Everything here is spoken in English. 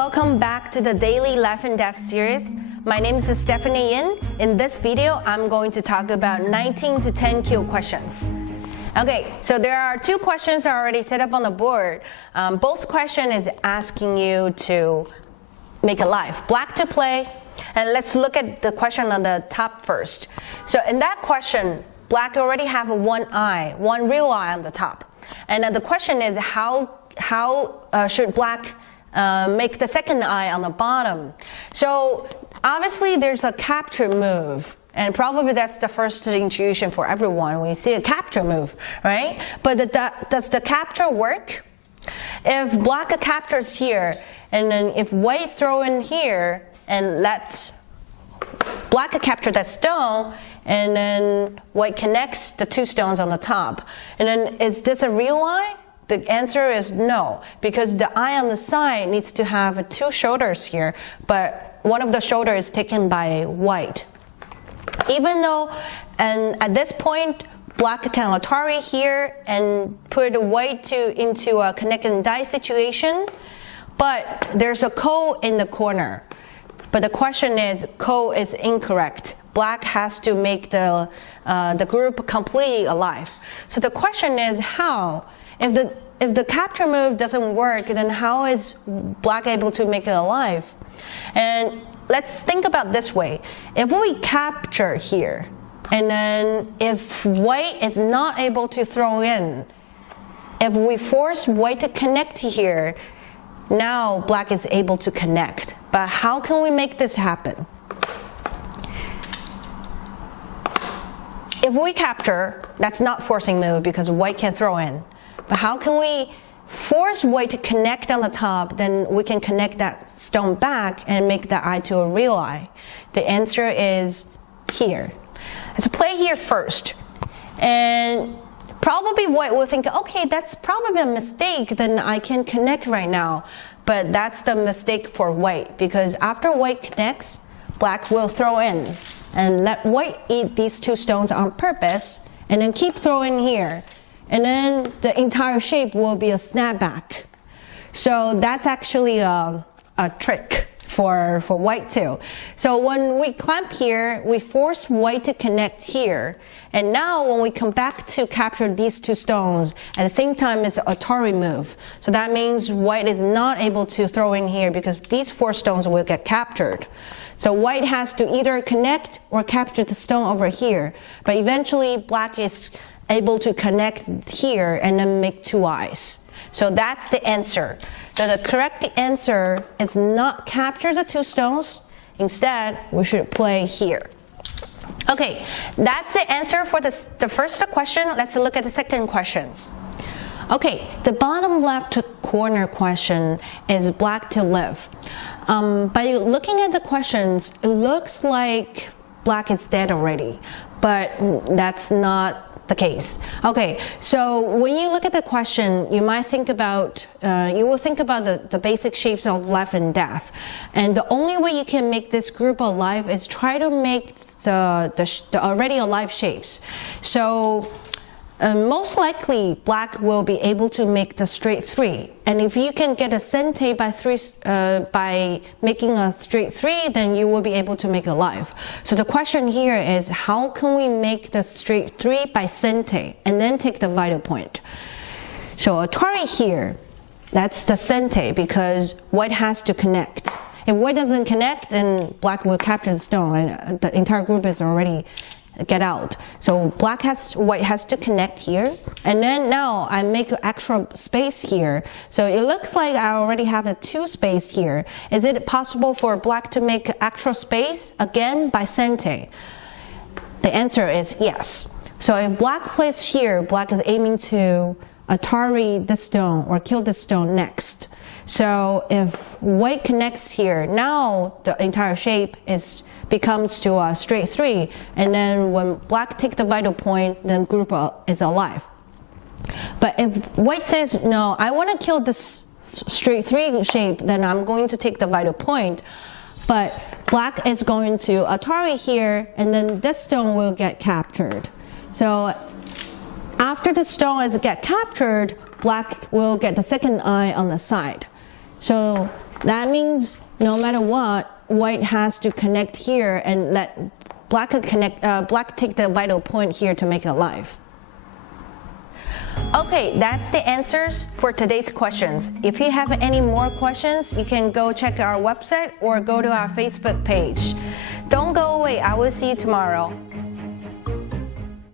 welcome back to the Daily Life and Death series. My name is Stephanie Yin. In this video, I'm going to talk about 19 to 10 Q questions. Okay, so there are two questions already set up on the board. Both question is asking you to make a life, black to play. And let's look at the question on the top first. So in that question, black already have one eye, one real eye on the top. And then the question is how should black make the second eye on the bottom? So obviously there's a capture move, and probably that's the first intuition for everyone when you see a capture move, right? But does the capture work? If black captures here, and then if white throw in here and let black capture that stone, and then white connects the two stones on the top, and then is this a real eye? The answer is no, because the eye on the side needs to have two shoulders here, but one of the shoulders is taken by white. Even though, and at this point, black can Atari here and put white into a connect and die situation, but there's a ko in the corner. But the question is, ko is incorrect. Black has to make the group completely alive. So the question is how? If the capture move doesn't work, then how is black able to make it alive? And let's think about this way. If we capture here, and then if white is not able to throw in, if we force white to connect here, now black is able to connect. But how can we make this happen? If we capture, that's not forcing move because white can throw in. But how can we force white to connect on the top, then we can connect that stone back and make the eye to a real eye? The answer is here. Let's play here first. And probably white will think, okay, that's probably a mistake, then I can connect right now. But that's the mistake for white, because after white connects, black will throw in and let white eat these two stones on purpose, and then keep throwing here. And then the entire shape will be a snapback. So that's actually a trick for white too. So when we clamp here, we force white to connect here. And now when we come back to capture these two stones, at the same time it's an Atari move. So that means white is not able to throw in here because these four stones will get captured. So white has to either connect or capture the stone over here. But eventually black is able to connect here and then make two eyes. So that's the answer. So the correct answer is not capture the two stones. Instead, we should play here. Okay, that's the answer for the first question. Let's look at the second questions. Okay, the bottom left corner question is black to live. By looking at the questions, it looks like black is dead already, but that's not the case. Okay, so when you look at the question, you might think about, you will think about the basic shapes of life and death. And the only way you can make this group alive is try to make the already alive shapes. So most likely black will be able to make the straight three. And if you can get a sente by making a straight three, then you will be able to make a life. So the question here is, how can we make the straight three by sente and then take the vital point? So Atari here, that's the sente because white has to connect. If white doesn't connect, then black will capture the stone and the entire group is already get out. So white has to connect here, and then now I make an extra space here. So it looks like I already have a two space here. Is it possible for black to make extra space again by sente? The answer is yes. So if black plays here, black is aiming to Atari this stone or kill this stone next. So if white connects here, now the entire shape becomes to a straight three, and then when black take the vital point, then group is alive. But if white says, no, I want to kill this straight three shape, then I'm going to take the vital point. But black is going to Atari here, and then this stone will get captured. So after the stone get captured, black will get the second eye on the side. So That means no matter what, white has to connect here and let black take the vital point here to make it alive. Okay, that's the answers for today's questions. If you have any more questions, you can go check our website or go to our Facebook page. Don't go away. I will see you tomorrow.